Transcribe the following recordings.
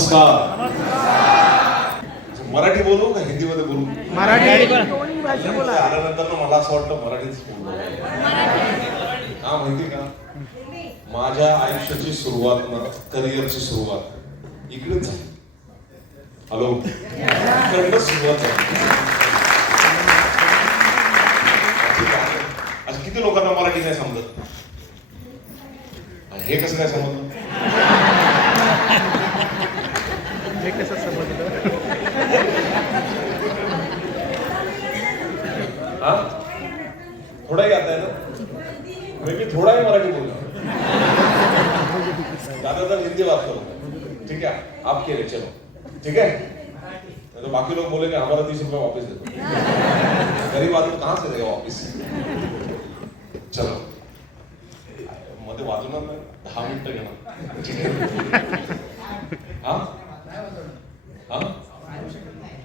नमस्कार. मराठी बोलू का हिंदीमध्ये बोलू? मराठी. आल्यानंतर ना मला असं वाटतं मराठीच बोलू. का माहिती का, माझ्या आयुष्याची सुरुवात ना, करिअरची सुरुवात इकडेच झाली. हॅलो, इकडनं सुरुवात झाली. आज किती लोकांना मराठी नाही समजत? हे कसं काय समजलं? हे कसं समजलं? हाँ, थोड़ा ही आता है ना? मैं भी थोड़ा ही मराठी बोल रहा हूँ, ज्यादातर हिंदी बात करूँगा. ठीक है, आपके लिए चलो. ठीक है, नहीं तो बाकी लोग बोलेंगे हमारा 30 रुपये वापस दे दो. गरीब आदमी कहाँ से देगा वापस? चलो, मध्ये वाजवणार नाही, 10 मिनिटं घेणार. ठीक आहे? हाँ हाँ,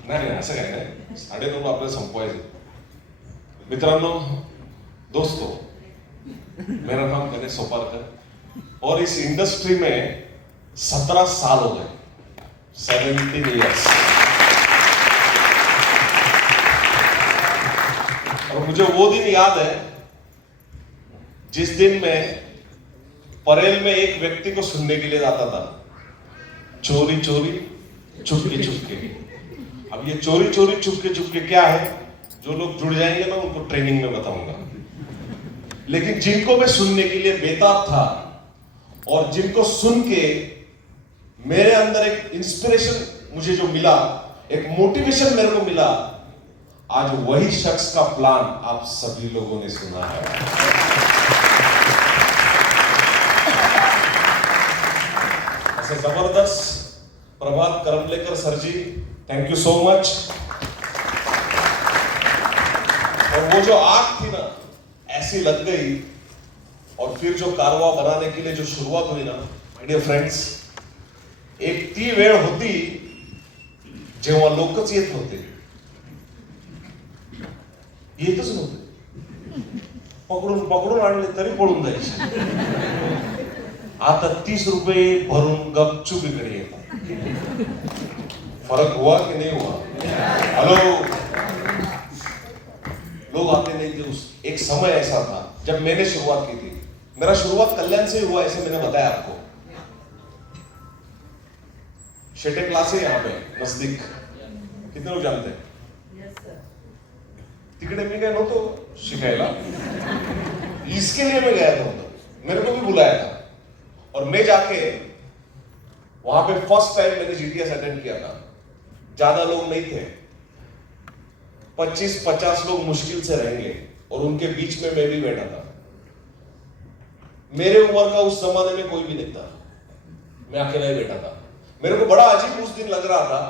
नाही असं काय नाही, 9:30 आपल्याला संपवायचं. मित्रांनो, दोस्तों, मेरा नाम गणेश सोपारकर और इस इंडस्ट्री में 17 साल हो गए. 17 years. और मुझे वो दिन याद है जिस दिन मैं परेल में एक व्यक्ति को सुनने के लिए जाता था, चोरी चोरी चुपके चुपके. अब ये चोरी चोरी चुपके चुपके क्या है, जो लोग जुड़ जाएंगे ना उनको ट्रेनिंग में बताऊंगा. लेकिन जिनको मैं सुनने के लिए बेताब था और जिनको सुन के मेरे अंदर एक इंस्पिरेशन मुझे जो मिला, एक मोटिवेशन मेरे को मिला, आज वही शख्स का प्लान आप सभी लोगों ने सुना है. ऐसे जबरदस्त Prabhat Karmalekar sir ji, thank you so much. और वो जो आग थी ना, ऐसी लग गई, और फिर जो कारवा बनाने के लिए जो शुरुआत हुई ना, माय डियर फ्रेंड्स, एक ती वेळ होती जेव्हा लोकच येत होते. येतच नव्हते, पकडून पकडून आणले तरी पळून जायचे. आता 30 रुपये भरून गपचूप इकडे येतात. फर्क हुआ कि नहीं हुआ? हेलो, लोग आते नहीं थे. एक समय ऐसा था जब मैंने शुरुआत की थी. मेरा शुरुआत कल्याण से हुआ, ऐसे मैंने बताया आपको. शेटे क्लास है यहाँ पे नजदीक, कितने लोग जानते हैं? तिकडे मी काय नव्हतो शिकायला, इसके लिए मैं गया था. मेरे को भी बुलाया था और मैं जाके वहां पे फर्स्ट टाइम मैंने जीटीएस अटेंड किया था. ज्यादा लोग नहीं थे, 25-50 लोग मुश्किल से रहेंगे, और उनके बीच में मैं भी बैठा था. मेरे उम्र का उस जमाने में कोई भी नहीं था, मैं अकेला ही बैठा था. मेरे को बड़ा अजीब उस दिन लग रहा था,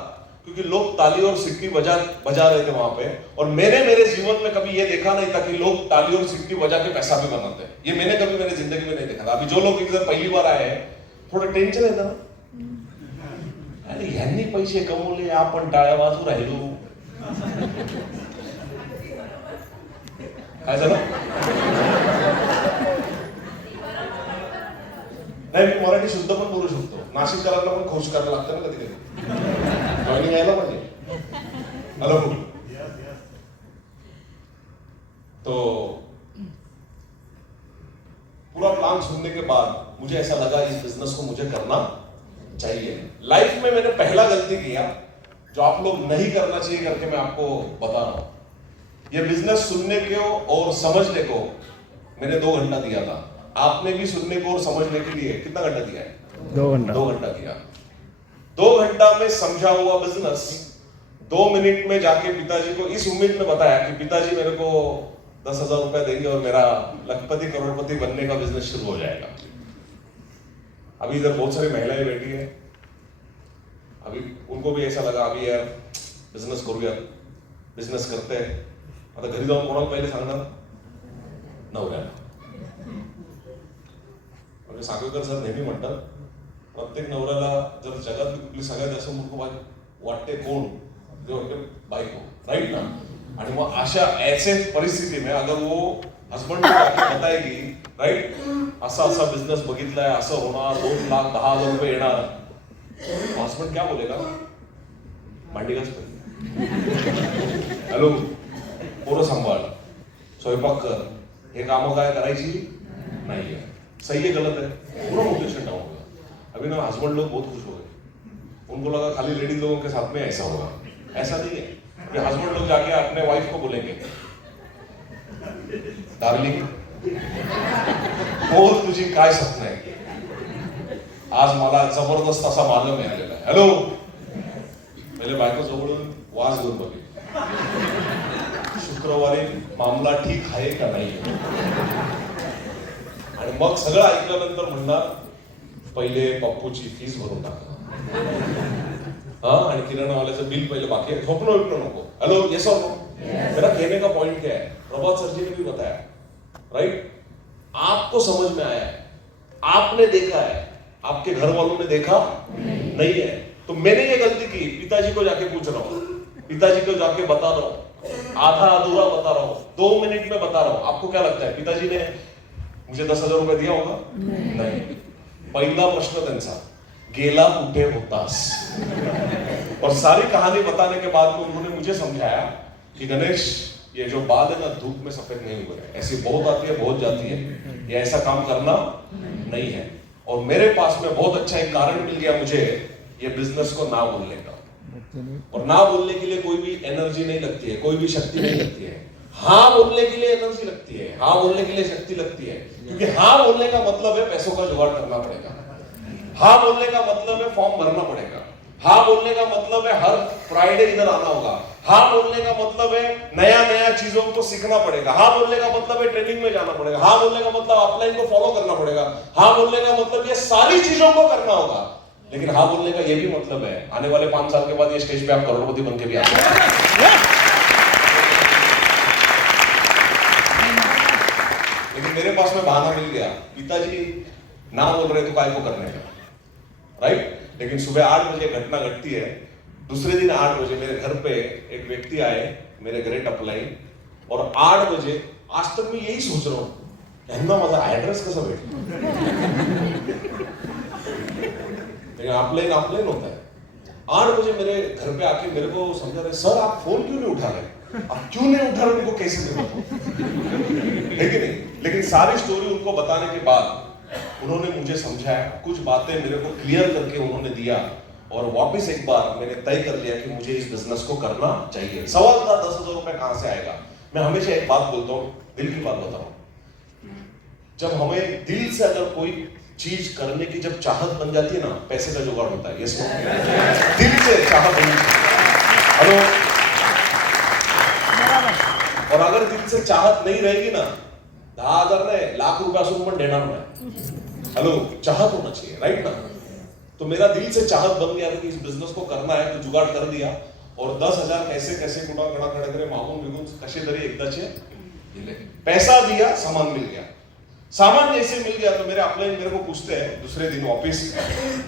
क्योंकि लोग ताली और सिक्की बजा रहे थे वहां पे, और मैंने मेरे जीवन में कभी ये देखा नहीं था कि लोग ताली और सिक्की बजा के पैसा भी बनाते हैं. ये मैंने कभी मेरी जिंदगी में नहीं देखा था. अभी जो लोग इधर पहली बार आए हैं, थोडं टेन्शन येतं ना, अरे ह्यांनी पैसे कमवले, आपण टाळ्या वाजू राहिलो. काय झालं? नाही, मी मराठी शुद्ध पण बोलू शकतो. नाशिककरांना पण खुश करायला लागतं ना कधी कधी. जॉईनिंग यायला पाहिजे. हॅलो, तो पूरा प्लान सुनने के बाद मुझे ऐसा लगा इस बिजनेस को मुझे करना चाहिए. लाइफ में मैंने पहला गलती किया जो आप लोग नहीं करना चाहिए करके मैं आपको बता रहा हूं. ये बिजनेस सुनने को और समझने को मैंने 2 घंटा दिया था. आपने भी सुनने को और समझने के लिए कितना घंटा दिया है? 2 घंटा. 2 घंटा दिया. 2 घंटा में समझा हुआ बिजनेस 2 मिनट में जाके पिताजी को इस उम्मीद में बताया कि पिताजी मेरे को 10,000 रुपए देंगे और मेरा लखपति करोड़पति बनने का बिजनेस शुरू हो जाएगा. अभी इधर बहुत सारी महिलाएं बैठी है, अभी उनको भी ऐसा लगा अभी यार बिजनेस करूया, बिजनेस करते हैं. आता घरी जाऊन कोणाला पहिले सांगणार? नवऱ्याला. म्हणजे सागरकर सर नेहमी म्हणतात, प्रत्येक नवऱ्याला जर जगात कुठली सगळ्यात जास्त मूर्ख वाटते कोण, बायको, राईट ना. आणि मग अशा ऐसे परिस्थिती में अगर वो हस्बंड को आके बताएगी, राईट, असा असा बिझनेस बघितलाय, असं होणार, 2 लाख 10,000 रुपये येणार, हस्बंड क्या बोलेगा? भांडी घास हॅलो, पोरं सांभाळ, स्वयंपाक कर, हे कामं काय करायची नहीं है। सही है गलत है? पूरा मोटिवेशन डाउन होगा। अभी ना हस्बैंड लोग बहुत खुश हो गए, उनको लगा खाली लेडीज लोगों के साथ में ऐसा होगा। ऐसा नहीं है कि हस्बैंड लोग जाके अपने वाइफ को बोलेंगे, डार्लिंग बोल तुझी काय स्वप्न आहे, आज मला जबरदस्त असा माल मिळालेला आहे। हॅलो, पहिले बायको जवळून वाज घेऊन बघे, शुक्रवारी मामला ठीक आहे का नाही, आणि मग सगळं ऐकल्यानंतर म्हणणार पहिले पप्पूची फीस भरून टाका, हाँ, आणि किराणावाल्याचं बिल पहले बाकी है, झोपना उठना नको। हेलो, यस और नो? मेरा कहने का पॉइंट क्या है, प्रभात सर जी ने भी बताया, राइट? आपको समझ में आया है, आपने देखा है, आपके घर वालों ने देखा नहीं है, तो मैंने ये गलती की, पिताजी को जाके पूछ रहा हूँ, पिताजी को जाके बता रहा हूँ, आधा अधूरा बता रहा हूँ, 2 मिनट में बता रहा हूँ। आपको क्या लगता है पिताजी ने मुझे 10,000 रुपये दिया होगा? नहीं। पहिला प्रश्न त्यांचा, गेला कुठे होतास? और सारी कहानी बताने के बाद में उन्होंने मुझे समझाया कि गणेश, ये जो बाल है ना धूप में सफेद नहीं हुए, ऐसी बहुत आती है बहुत जाती है, ये ऐसा काम करना नहीं है। और मेरे पास में बहुत अच्छा एक कारण मिल गया मुझे ये बिजनेस को ना बोलने का, और ना बोलने के लिए कोई भी एनर्जी नहीं लगती है, कोई भी शक्ति नहीं लगती है। हाँ बोलने के लिए एनर्जी लगती है, हाँ बोलने के लिए शक्ति लगती है, क्योंकि हाँ बोलने का मतलब है पैसों का जुगाड़ करना पड़ेगा, हाँ बोलने का मतलब है फॉर्म भरना पड़ेगा, हाँ बोलने का मतलब है हर फ्राइडे इधर आना होगा, हाँ बोलने का मतलब है नया नया चीजों को सीखना पड़ेगा, हाँ बोलने का मतलब है ट्रेनिंग में जाना पड़ेगा, हाँ बोलने का मतलब अपलाइन को फॉलो करना पड़ेगा, हाँ बोलने का मतलब ये सारी चीजों को करना होगा। लेकिन हाँ बोलने का ये भी मतलब है आने वाले 5 साल के बाद ये स्टेज पे आप करोड़पति बन के भी आते हैं। लेकिन मेरे पास में बहाना मिल गया, पिताजी ना बोल रहे तो काय को करने का, राइट? लेकिन सुबह 8 बजे घटना घटती है, दूसरे दिन 8 बजे मेरे घर पे एक व्यक्ति आए, मेरे ग्रेट अपलाइन, और 8 बजे आज तक मैं यही सोच रहा हूं यांना माझा ऍड्रेस कसा भेटला, लेकिन अपलाइन होता है। 8 बजे मेरे घर पे आके मेरे को समझा रहे, सर आप फोन क्यों नहीं उठा रहे, आप क्यों नहीं उठा रहे, मेरे को कैसे दे है कि नहीं? लेकिन सारी स्टोरी उनको बताने के बाद उन्होंने मुझे समझाया, कुछ बातें मेरे को क्लियर करके उन्होंने दिया, और वापस एक बार मैंने तय कर लिया कि मुझे इस बिजनेस को करना चाहिए। सवाल था 10,000 रुपए कहां से आएगा। मैं हमेशा एक बात बोलता हूं, दिल की बात बताऊं, जब हमें दिल से अगर कोई चीज करने की जब चाहत बन जाती है ना, पैसे का जुगाड़ होता है। यस, दिल से चाहत होनी चाहिए। हेलो, और अगर दिल से चाहत नहीं रहेगी ना, 10,000 नहीं, लाख रुपए असून पण देणार नाही। हेलो, चाहत होना चाहिए, राइट ना? तो मेरा दिल से चाहत बन गया था कि इस बिजनेस को करना है, तो जुगाड़ कर दिया, और 10,000 कैसे कैसे गुणा गणा खड़े मागून बिगून कसे तरी एकदाचे दिले, पैसा दिया, सामान मिल गया। सामान जैसे मिल गया तो मेरे अपलाइन मेरे को पूछते हैं दूसरे दिन ऑफिस,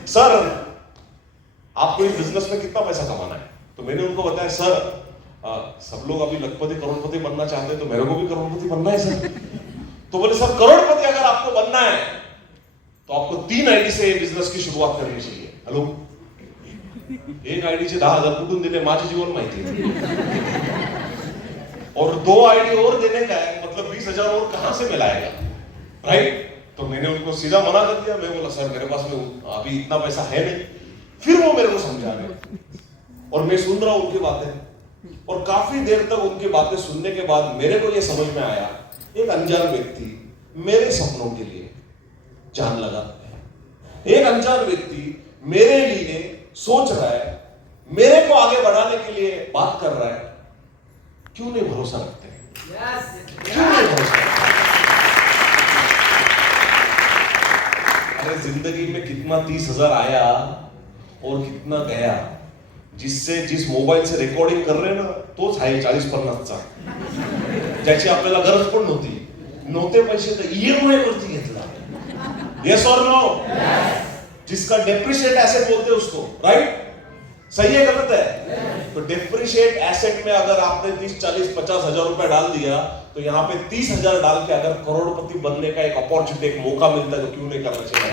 सर आपको इस बिजनेस में कितना पैसा कमाना है? तो मैंने उनको बताया, सर सब लोग अभी लखपति करोड़पति बनना चाहते हैं, तो मेरे को भी करोड़पति बनना है सर। तो बोले, सर करोड़पति अगर आपको बनना है तो आपको 3 आईडी से बिजनेस की शुरुआत करनी चाहिए। हेलो, एक आईडी से 10,000 कुठून दिले माझे जीवन माहिती है, और 2 आईडी और देने का है, मतलब 20,000 और कहां से मिलाएगा, राइट? तो मैंने उनको सीधा मना कर दिया। मैं बोला, सर मेरे पास में अभी इतना पैसा है नहीं। फिर वो मेरे को समझा रहे, और मैं सुन रहा हूं उनकी बातें, और काफी देर तक उनकी बातें सुनने के बाद मेरे को ये समझ में आया, एक अनजान व्यक्ति मेरे सपनों के लिए जान लगा है, एक अनजान व्यक्ति मेरे लिए सोच रहा है, मेरे को आगे बढ़ाने के लिए बात कर रहा है। क्यों नहीं भरोसा रखते? क्यों नहीं भरोसा रखते? अरे जिंदगी में कितना 30,000 आया और कितना गया, जिस मोबाईल से रेकॉर्डिंग कर रहे ना, तोच आहे 40-50चा, ज्याची आपल्याला गरज पण नव्हते पैसे तर ईएमआय वरती घेतला। यस और नो? जिसका डेप्रिशिएट एसेट बोलते हैं उसको, राइट? सही है गलत है? तो डेप्रिशिएट एसेट में अगर आपने 30, 40, 50,000 रुपए डाल दिया, तो यहाँ पे 30,000 डाल के अगर करोड़पति बनने का एक अपॉर्चुनिटी, एक मौका मिलता है, तो क्यों नहीं करना चाहिए?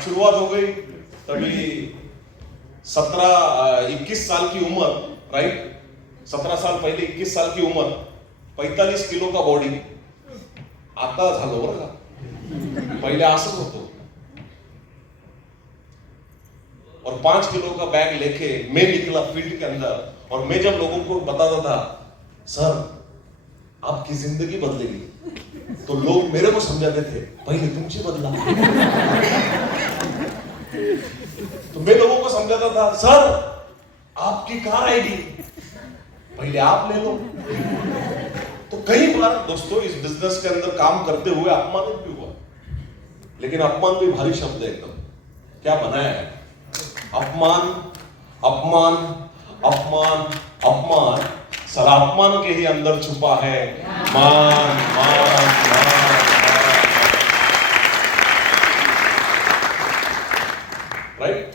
शुरुआत हो गई तभी 21 साल की उम्र, राइट, 17 साल पहिले 21 साल की उम्र, 45 किलो का बॉडी, आता झालो बरं का, पहिले असंच होतो. और 5 किलो का बैग लेके मैं निकला फील्ड के अंदर, और मैं जब लोगों को बताता था सर आपकी जिंदगी बदलेगी, तो लोग मेरे को समझाते थे पहले तुमची बदला. तो मैं लोगों को समझाता था सर आपकी कार आएगी, पहले आप ले लो. तो कई बार दोस्तों इस बिजनेस के अंदर काम करते हुए अपमानित भी हुआ, लेकिन अपमान भी भारी शब्द है एकदम. क्या बनाया है? अपमान, अपमान, अपमान, अपमान. सर अपमान के ही अंदर छुपा है मान, मान, मान. राइट.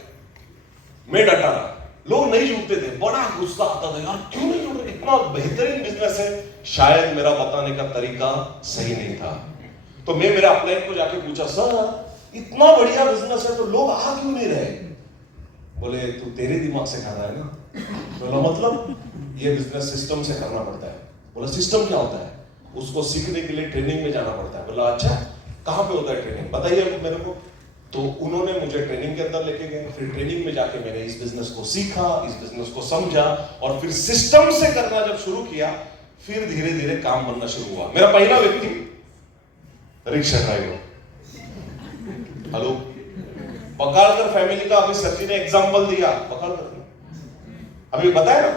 मैं डटा रहा, लोग नहीं जुड़ते थे, बड़ा गुस्सा आता था, यार क्यों नहीं जुड़ रहे, इतना बेहतरीन बिजनेस है. शायद मेरा बताने का तरीका सही नहीं था. तो मैं मेरे अपलाइन को जाके पूछा सर इतना बढ़िया बिजनेस है तो लोग आ क्यों नहीं रहे? बोले तू तेरे दिमाग से कर रहा है ना. बोला मतलब? ये बिजनेस सिस्टम से करना पड़ता है. बोला सिस्टम क्या होता है? उसको सीखने के लिए ट्रेनिंग में जाना पड़ता है. बोला अच्छा कहाँ पे होता है ट्रेनिंग, बताइए मेरे को. तो उन्होंने मुझे ट्रेनिंग के अंदर लेके गए, फिर ट्रेनिंग में जाके मैंने इस बिजनेस को सीखा, इस बिजनेस को समझा, और फिर सिस्टम से करना जब शुरू किया, फिर धीरे धीरे काम बनना शुरू हुआ. मेरा पहला व्यक्ति रिक्शा ड्राइवर. हेलो, पकाड़कर फैमिली का अभी सर जी ने एग्जाम्पल दिया. पकाड़कर अभी बताया ना,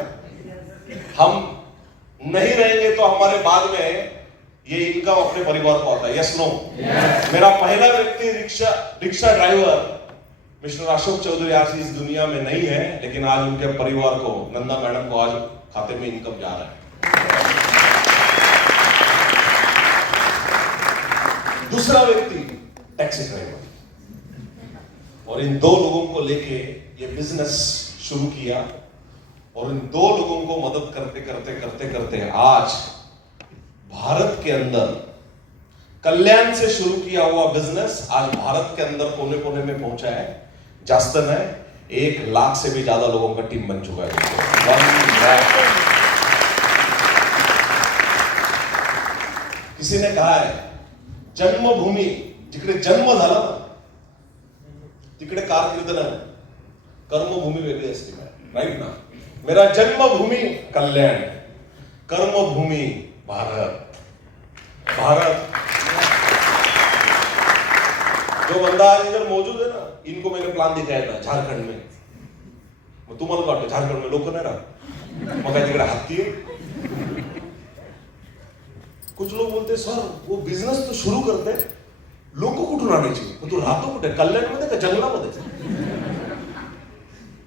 हम नहीं रहेंगे तो हमारे बाद में ये इनकम अपने परिवार को आता है. Yes no? मेरा पहला व्यक्ति रिक्शा ड्राइवर मिस्टर अशोक चौधरी आज इस दुनिया में नहीं है, लेकिन आज उनके परिवार को, नंदा मैडम को आज खाते में इनकम जा रहा है. दूसरा व्यक्ति टैक्सी ड्राइवर. और इन दो लोगों को लेके ये बिजनेस शुरू किया, और इन दो लोगों को मदद करते करते करते करते आज भारत के अंदर कल्याण से शुरू किया हुआ बिजनेस आज भारत के अंदर कोने कोने में पहुंचा है. जास्त नहीं, 1 लाख से भी ज्यादा लोगों का टीम बन चुका है. किसी ने कहा है जन्मभूमी, जिकडे जन्म झाला ना तिकडे कारकीर्द नाही, कर्मभूमी वेगळी असते. राईट ना? मेरा जन्मभूमि कल्याण, कर्मभूमि भारत. भारत जो बंदा आज इधर मौजूद है ना, इनको मैंने प्लान दिखाया था झारखंड में. मग तुम्हाला काय वाटतं झारखंड में लोक नाही राहत, मग काय तिकडे हत्ती आहे? कुछ लोग बोलते सर वो बिजनेस तो शुरू करते, लोक कुठून आणायची, पण तू राहतो कुठे, कल्याणमध्ये का जंगलामध्ये?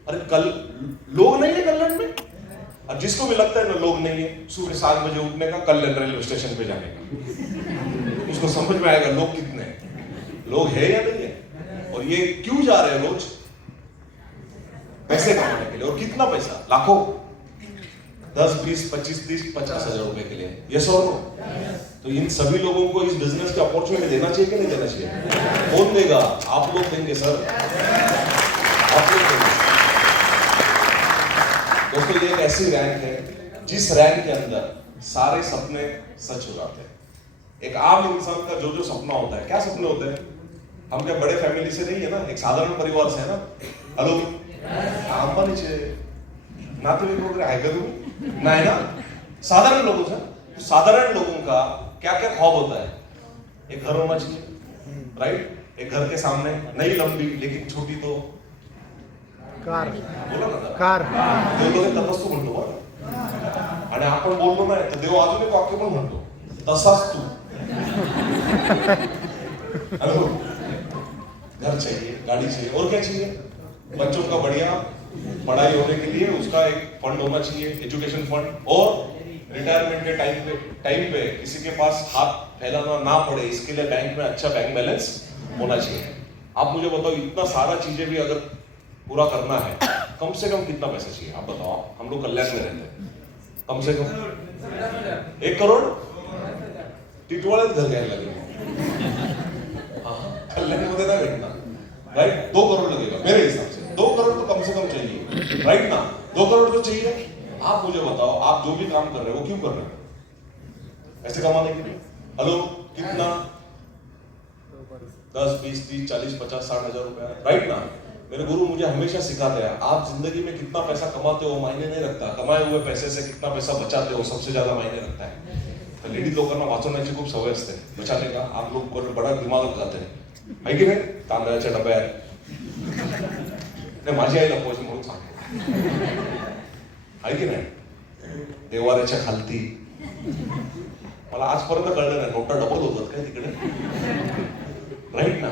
अरे कल लोग नहीं है कल्याण में. अब जिसको भी लगता है ना लोग नहीं है, सुबह 7 बजे उठने का, कल्याण रेलवे स्टेशन पे जाने का, उसको समझ में आएगा लोग कितने हैं, लोग है या नहीं है, और ये क्यों जा रहे हैं रोज पैसे कमाने के लिए. और कितना पैसा? लाखों, 10, 20, 25, 30, 50 हजार रुपए के लिए. यस और नो? तो इन सभी लोगों को इस बिजनेस की अपॉर्चुनिटी देना चाहिए कि नहीं देना चाहिए? कौन देगा? आप लोग देंगे सर, आप लोग देंगे. दोस्तों ये एक ऐसी रैंक है जिस रैंक के अंदर सारे सपने सच हो जाते हैं. एक आम इंसान का जो जो सपना होता है, क्या सपने होते हैं? हम क्या बड़े फैमिली से नहीं है ना, एक साधारण परिवार से है ना. हेलो, अंबानीचे नातेवाईक वगैरे आहे का तुम्ही? नाही ना, साधारण लोगों से. साधारण लोगों का क्या क्या ख्वाब होता है? एक घर होना चाहिए, राइट? एक घर के सामने, नहीं लंबी लेकिन छोटी तो कार. बोला ना कार. देव लोक तपस्तू म्हणतो बरं, आणि आपण बोललो नाही तर देव अजून एक वाक्य पण म्हणतो, तसाच तू. हेलो, घर चाहिए, गाड़ी चाहिए, और क्या चाहिए? बच्चों का बढ़िया पढ़ाई होने के लिए उसका एक फंड होना चाहिए, एजुकेशन फंड, और रिटायरमेंट के टाइम पे किसी के पास हाथ फैलाना ना पड़े, इसके लिए बैंक में अच्छा बैंक बैलेंस होना चाहिए. आप मुझे बताओ, इतना सारा चीजें भी अगर पूरा करना है, कम से कम कितना पैसा चाहिए? आप बताओ. हम लोग कल्याण में रहते हैं, कम से कम 1 करोड़ टिटवाळ्यात घर घ्यायला लागले. कल्याणमध्ये नाही भेटणार, राइट? 2 करोड़ लगेगा मेरे हिसाब से, 2 करोड़ तो कम से कम चाहिए, राइट ना? 2 करोड़ तो चाहिए। आप मुझे बताओ, आप जो भी काम कर रहे हो वो क्यों कर रहे हो? ऐसे कमाने के लिए? हेलो, कितना? 10, 20, 30, 40, 50, 60 हजार रुपया, राइट ना? मेरे गुरु मुझे हमेशा सिखाते हैं, आप जिंदगी में कितना पैसा कमाते हो मायने नहीं रखता, कमाए हुए पैसे से कितना पैसा बचाते हो सबसे ज्यादा मायने रखता है। तर लेडीज लोकांना वाचवण्याची खूप सवय असते बचाने का, आप लोग बड़ा दिमाग लगाते हैं, है की नाही? तांदळाच्या डब्यात नाही, माझी आई लपवायची म्हणून सांगतो, आहे की नाही? देवाऱ्याच्या खालती, मला आजपर्यंत कळलं नाही नोटा डबल होतात काय तिकडे, राइट ना?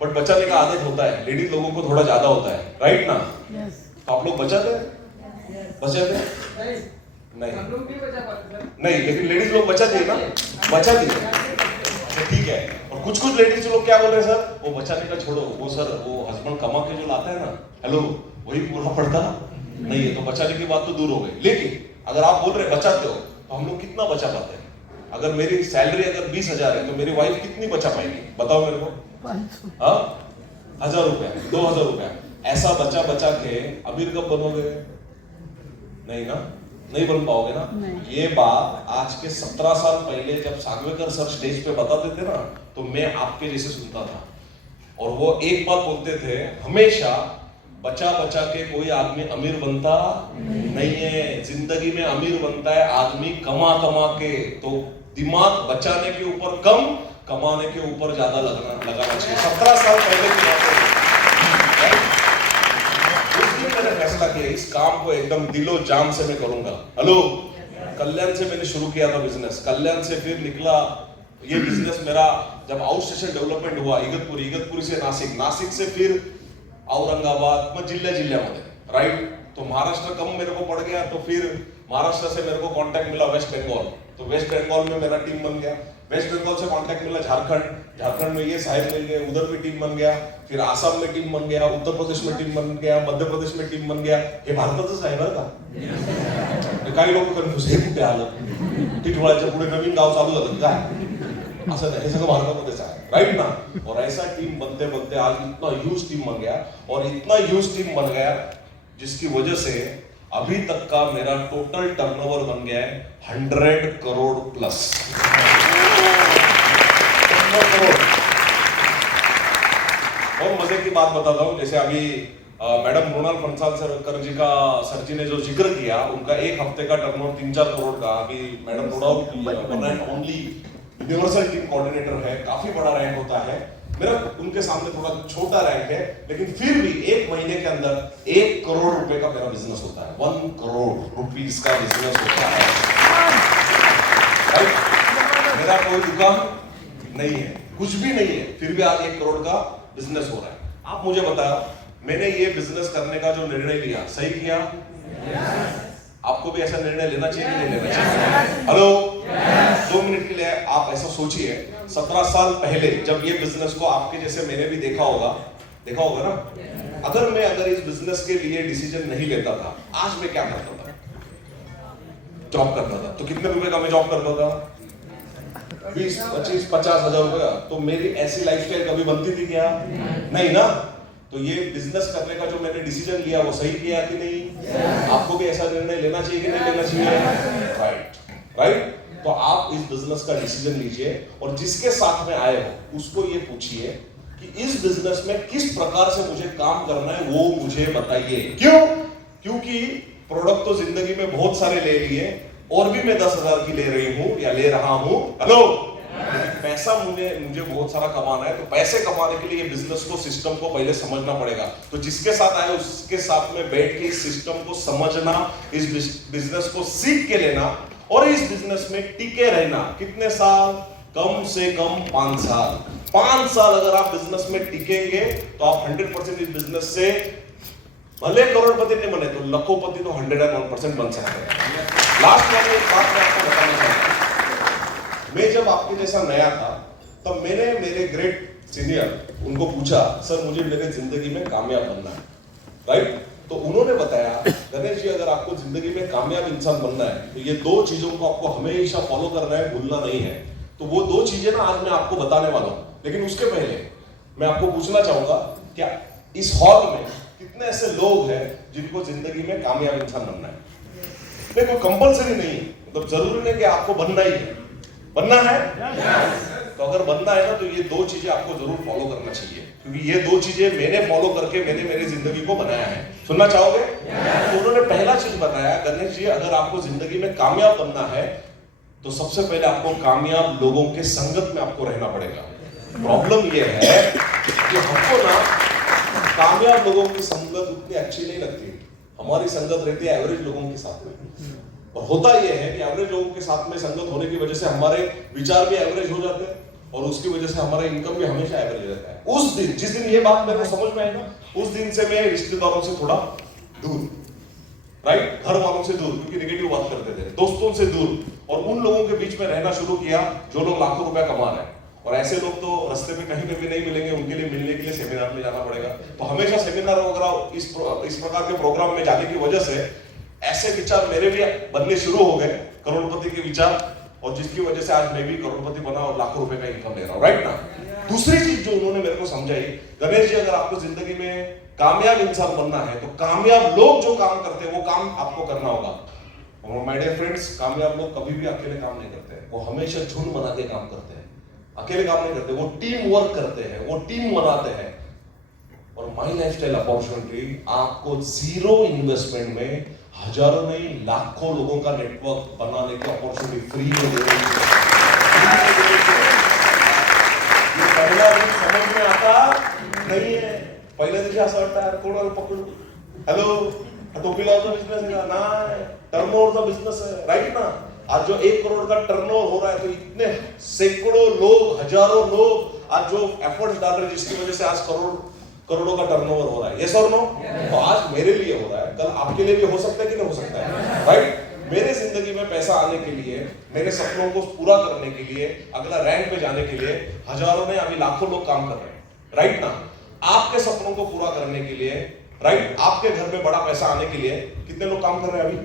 बट बचाने का आदत होता है, लेडीज लोगों को थोड़ा ज्यादा होता है, राइट ना? तो आप लोग बचाते हैं? बचाते हैं? नहीं, नहीं, लेकिन लेडीज लोग बचाती है ना, बचाती है, अच्छा ठीक है। और कुछ लेडीज लोग क्या बोल रहे हैं सर, वो बचाने का छोड़ो, वो सर वो हस्बैंड कमा के जो लाता है ना, हेलो, वही पूरा पड़ता नहीं है, तो बचाने की बात तो दूर हो गई। लेकिन अगर आप बोल रहे बचाते हो तो हम लोग कितना बचा पाते हैं? अगर मेरी सैलरी अगर 20,000 है तो मेरी वाइफ कितनी बचा पाएगी, बताओ मेरे को? 1,000 रुपया, 2,000 रुपया, ऐसा बचा बचा के अमीर कब बनोगे? नहीं ना, नहीं बन पाओगे ना। ये बात आज के 17 साल पहले जब सागवेकर सर स्टेज पे बताते थे ना, तो मैं आपके जैसे सुनता था, और वो एक बात बोलते थे हमेशा, बचा बचा के कोई आदमी अमीर बनता नहीं है, जिंदगी में अमीर बनता है आदमी कमा कमा के। तो दिमाग बचाने के ऊपर कम, कमाने के ऊपर ज्यादा लगाना चाहिए। 17 साल पहले की बात है, उस दिन मैंने फैसला किया इस काम को एकदम दिलो जान से मैं करूंगा। हेलो, कल्याण से मैंने शुरू किया था बिजनेस, कल्याण से फिर निकला ये बिजनेस मेरा, जब आउट स्टेशन डेवलपमेंट हुआ इगतपुरी, इगतपुरी से नासिक, नासिक से फिर औरंगाबाद, मग जिल्ह्यामध्ये, राइट? तो महाराष्ट्र कम मेरे को पड़ गया, तो फिर महाराष्ट्र से मेरे को कांटेक्ट मिला वेस्ट बंगाल, तो वेस्ट बंगाल में मेरा टीम बन गया, वेस्ट बंगाल से कांटेक्ट मिला झारखंड, झारखंड में ये साहिब मिल गए, उधर भी टीम बन गया, फिर आसाम में टीम बन गया, उत्तर प्रदेश में टीम बन गया, मध्य प्रदेश में टीम बन गया। हे भारतातच आहे बरं का? काही लोक कन्फ्युज, हे कुठे आलं? टिटवाळ्याच्या पुढे नवीन गाव चालू झालं काय? असं नाही, हे सगळं भारतामध्येच आहे, राइट ना? और ऐसा टीम बनते बनते आज इतना ह्यूज टीम बन गया, और इतना ह्यूज टीम बन गया जिसकी वजह से अभी तक का मेरा टोटल टर्नओवर बन गया है 100 करोड़ प्लस। 100 करोड़। और मजे की बात बताता हूँ, जैसे अभी मैडम मृणाल फंसालकर जी का सर जी ने जो जिक्र किया, उनका एक हफ्ते का टर्नओवर 3-4 करोड़ का, अभी madam Mrinal only universal team coordinator है, काफी बड़ा रैंक होता है, मेरा उनके सामने थोड़ा छोटा रैंक है, लेकिन फिर भी एक महीने के अंदर 1 करोड़ रुपए का मेरा बिजनेस होता है, 1 करोड़ रुपीस का बिजनेस होता है, मेरा कोई दुकान नहीं है, कुछ भी नहीं है, फिर भी आज 1 करोड़ का बिजनेस हो रहा है। आप मुझे बताओ, मैंने ये बिजनेस करने का जो निर्णय लिया, सही किया? आपको भी ऐसा निर्णय लेना चाहिए कि नहीं लेना चाहिए? हेलो, 2 मिनट के लिए आप ऐसा सोचिए, 17 साल पहले जब ये बिजनेस को आपके जैसे मैंने भी देखा होगा ना, अगर इस बिजनेस के लिए डिसीजन नहीं लेता था, आज मैं क्या करता था? जॉब करता था। तो कितने रुपए का मैं जॉब करता था? 20, 25, 50 हजार रुपए का। तो मेरी ऐसी लाइफस्टाइल कभी बनती थी क्या? नहीं ना। तो ये बिजनेस करने का जो मैंने डिसीजन लिया वो सही किया कि नहीं? आपको भी ऐसा निर्णय लेना चाहिए कि नहीं लेना चाहिए? राइट। तो आप इस बिजनेस का डिसीजन लीजिए, और जिसके साथ में आए हो उसको ये पूछिए कि इस बिजनेस में किस प्रकार से मुझे काम करना है, वो मुझे बताइए। क्यों? क्योंकि प्रोडक्ट तो जिंदगी में बहुत सारे ले लिए, और भी मैं 10,000 की ले रही हूं या ले रहा हूं। हेलो, पैसा मुझे बहुत सारा कमाना है, तो पैसे कमाने के लिए बिजनेस को, सिस्टम को पहले समझना पड़ेगा। तो जिसके साथ आए उसके साथ में बैठ के इस सिस्टम को समझना, इस बिजनेस को सीख के लेना, और इस बिजनेस में टिके रहना। कितने साल? कम से कम 5 साल। 5 साल अगर आप बिजनेस में टिकेंगे तो आप 100% इस बिजनेस से भले करोड़पति नहीं बने तो लाखोंपति तो 101% बन सकते हैं। लास्ट वाली एक बात मैं आपको बताना चाहता हूं। मैं जब आपके जैसा नया था, तब मैंने मेरे ग्रेट सीनियर उनको पूछा, सर मुझे मेरे जिंदगी में कामयाब बनना है, राइट? तो उन्होंने बताया, गणेश जी अगर आपको जिंदगी में कामयाब इंसान बनना है तो ये 2 चीजों को आपको हमेशा फॉलो करना है, भूलना नहीं है। तो वो 2 चीजें ना आज मैं आपको बताने वाला हूं, लेकिन उसके पहले मैं आपको पूछना चाहूंगा, क्या इस हॉल में कितने ऐसे लोग हैं जिनको जिंदगी में कामयाब इंसान बनना है? देखो कंपलसरी नहीं, मतलब जरूरी नहीं कि आपको बनना ही है। बनना है? तो अगर बनना है ना, तो ये दो चीजें आपको जरूर फॉलो करना चाहिए, क्योंकि ये दो चीजें मैंने फॉलो करके मैंने मेरी जिंदगी को बनाया है। सुनना चाहोगे? तो उन्होंने पहला चीज बताया, गणेश जी, अगर आपको जिंदगी में कामयाब बनना है तो सबसे पहले आपको कामयाब लोगों के संगत में आपको रहना पड़ेगा। प्रॉब्लम ये है कि हमको ना कामयाब लोगों की संगत उतनी अच्छी नहीं लगती। हमारी संगत रहती है एवरेज लोगों के साथ में, और होता यह है कि एवरेज लोगों के साथ में संगत होने की वजह से हमारे विचार भी एवरेज हो जाते हैं, और उसकी वजह से हमारा इनकम भी हमेशा एवरेज रहता है। उस दिन, जिस दिन ये बात मेरे को समझ में आएगा, उस दिन से मैं रिश्तेदारों से थोड़ा दूर, राइट, घर वालों से दूर, क्योंकि नेगेटिव बात करते थे, दोस्तों से दूर, और उन लोगों के बीच में रहना शुरू किया जो लोग लाखों रुपया कमा रहे हैं। और ऐसे लोग तो रास्ते में कहीं पे भी नहीं मिलेंगे, उनके लिए मिलने के लिए सेमिनार में जाना पड़ेगा। तो हमेशा सेमिनार वगैरह इस प्रकार के प्रोग्राम में जाने की वजह से ऐसे विचार मेरे भी बनने शुरू हो गए, करोड़पति के विचार, और जिसकी वजह से आज मैं भी करोड़पति बना और लाखों रुपए का इनकम ले रहा हूं, राइट ना। दूसरी चीज जो उन्होंने मेरे को समझाई, गणेश जी, अगर आपको जिंदगी में कामयाब इंसान बनना है तो कामयाब लोग जो काम करते हैं वो काम आपको करना होगा। और माय डियर फ्रेंड्स, कामयाब लोग कभी भी अकेले काम नहीं करते, वो हमेशा झुंड बना के काम करते हैं, अकेले काम नहीं करते, वो टीम वर्क करते हैं, वो टीम बनाते हैं। और माई लाइफस्टाइल अपॉर्चुनिटी आपको जीरो इन्वेस्टमेंट में हजारों नहीं लाखों लोगों का नेटवर्क बनाने की अपॉर्चुनिटी फ्री में दे रही है। ये पहला दिन समझ में आता नहीं है, पहले दिन ऐसा लगता है कोण पकड़ू, हेलो टोपीलाचा बिजनेस है ना, टर्नओवर का बिजनेस है, राइट ना। आज जो 1 करोड़ का टर्नओवर हो रहा है, तो इतने सैकड़ों लोग, हजारों लोग आज जो एफर्ट्स डाल रहे हैं, जिसकी वजह से आज करोड़ों का टर्नओवर हो रहा है। यस और नो? तो आज मेरे लिए हो रहा है, कल आपके लिए भी हो सकता है कि नहीं हो सकता है, राइट। मेरे जिंदगी में पैसा आने के लिए, मेरे सपनों को पूरा करने के लिए, अगला रैंक पे जाने के लिए हजारों ने, अभी लाखों लोग काम कर रहे हैं, राइट ना। आपके सपनों को पूरा करने के लिए, राइट, आपके घर में बड़ा पैसा आने के लिए कितने लोग काम कर रहे हैं अभी?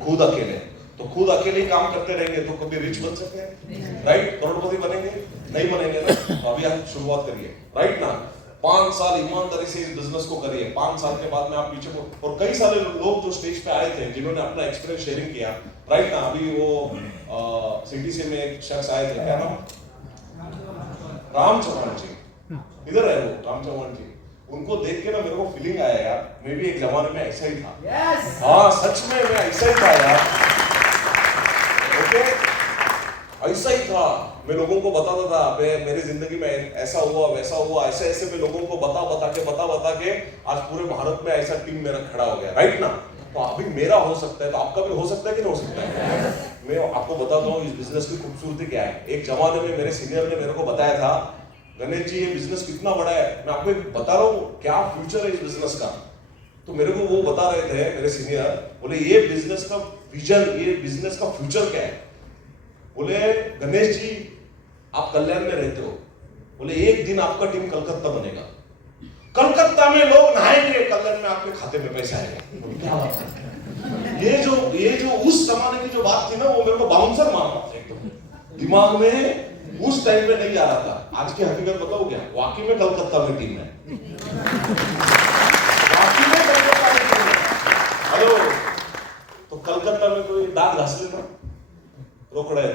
खुद अकेले। तो खुद अकेले ही काम करते रहेंगे तो कभी रिच बन सकते हैं, राइट, करोड़पति बनेंगे नहीं बनेंगे ना। तो अभी आप शुरुआत करिए, राइट ना। 5 साल ईमानदारी से इस बिजनेस को करिए, 5 साल के बाद में आप पीछे को। और कई सारे लोग जो स्टेज पे आए थे, जिन्होंने अपना एक्सपीरियंस शेयरिंग किया, राइट ना। अभी वो सिटी से में एक शख्स आए थे, क्या नाम? राम चौहान जी, इधर है वो, राम चौहान जी। उनको देख के ना मेरे को फीलिंग आया यार, मैं भी एक जमाने में ऐसा ही था। हाँ, सच में मैं ऐसा ही था यार, ओके, ऐसा ही था। मैं लोगों को बताता था, मेरी जिंदगी में ऐसा हुआ, वैसा हुआ, ऐसे ऐसे मैं लोगों को बता के आज पूरे भारत में ऐसा टीम मेरा खड़ा हो गया, राइट ना। तो अभी मेरा हो सकता है तो आपका भी हो सकता है कि नहीं हो सकता है। मैं आपको बताता हूँ इस बिजनेस की खूबसूरती क्या है। एक जमाने में मेरे सीनियर ने मेरे को बताया था, गणेश जी, ये बिजनेस कितना बड़ा है, मैं आपको बता रहा हूँ क्या फ्यूचर है इस बिजनेस का। तो मेरे को वो बता रहे थे मेरे सीनियर, बोले ये बिजनेस का विजन, ये बिजनेस का फ्यूचर क्या है। बोले गणेश जी, आप कल्याण में रहते हो, बोले एक दिन आपका टीम कलकत्ता बनेगा, कलकत्ता में लोग नहाएंगे, कल्याण में आपके खाते में पैसा आएगा। क्या बात है। ये जो उस जमाने की जो बात थी ना, वो मेरे को बाउंसर मारा एकदम दिमाग में, उस टाइम पे नहीं आ रहा था। आज की हकीकत बताओ क्या, वाकई में कलकत्ता में टीम है, वाकई में कलकत्ता में टीम है। हेलो, तो कलकत्ता में कोई दांत घास लेना रोकड़ा है।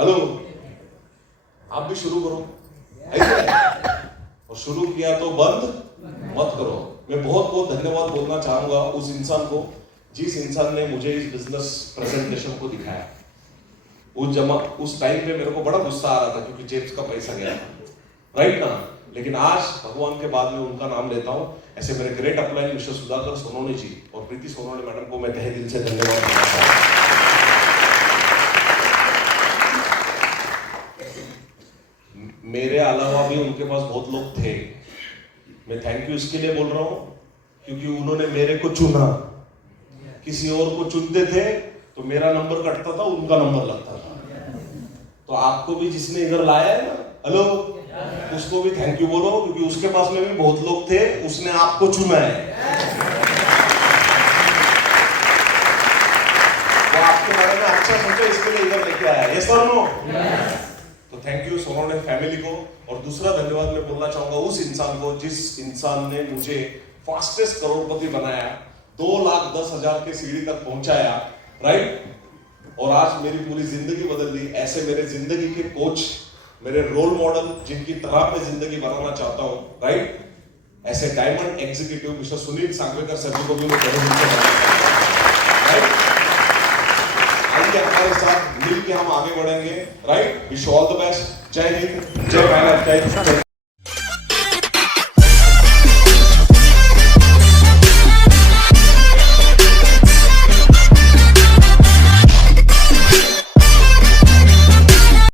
हेलो, आप भी शुरू करो, ऐसा और शुरू किया तो बंद मत करो। मैं बहुत बहुत धन्यवाद बोलना चाहूंगा उस इंसान को, जिस इंसान ने मुझे इस बिजनेस प्रेजेंटेशन को दिखाया। उस टाइम पे मेरे को बड़ा गुस्सा आ रहा था, क्योंकि जेब्स का पैसा गया था, राइट ना। लेकिन आज भगवान के बाद में उनका नाम लेता हूं। ऐसे मेरे great upline mister Sudhakar Sonone ji और प्रीति सोनोने मैडम को मैं तहे दिल से धन्यवाद देता हूं। मेरे अलावा भी उनके पास बहुत लोग थे, मैं थैंक यू इसके लिए बोल रहा हूं क्योंकि उन्होंने मेरे को चुना। किसी और को चुनते थे तो मेरा नंबर कटता था, उनका नंबर लगता था। तो आपको भी जिसने इधर लाया है ना, हेलो, उसको भी थैंक यू बोलो, क्योंकि उसके पास में भी बहुत लोग थे, उसने आपको चुना है। वो आपके बारे में अच्छा सोचे, इसके लिए इधर लेके आया। यस और नो? तो थैंक यू सोनोने फैमिली को। और दूसरा धन्यवाद मैं बोलना चाहूंगा उस इंसान को जिस इंसान ने मुझे फास्टेस्ट करोड़पति बनाया, 2,10,000 के सीढ़ी तक पहुंचाया, राइट। और आज मेरी पूरी जिंदगी बदल दी। ऐसे मेरे जिंदगी के कोच, मेरे रोल मॉडल जिनकी तरह मैं जिंदगी बनाना चाहता हूं, राइट, ऐसे diamond executive mister Sunil Sangvekar सभी को भी मैं राइट, आइए हमारे साथ मिलकर हम आगे बढ़ेंगे, right. Wish all the best. जय हिंद, जय भारत, जय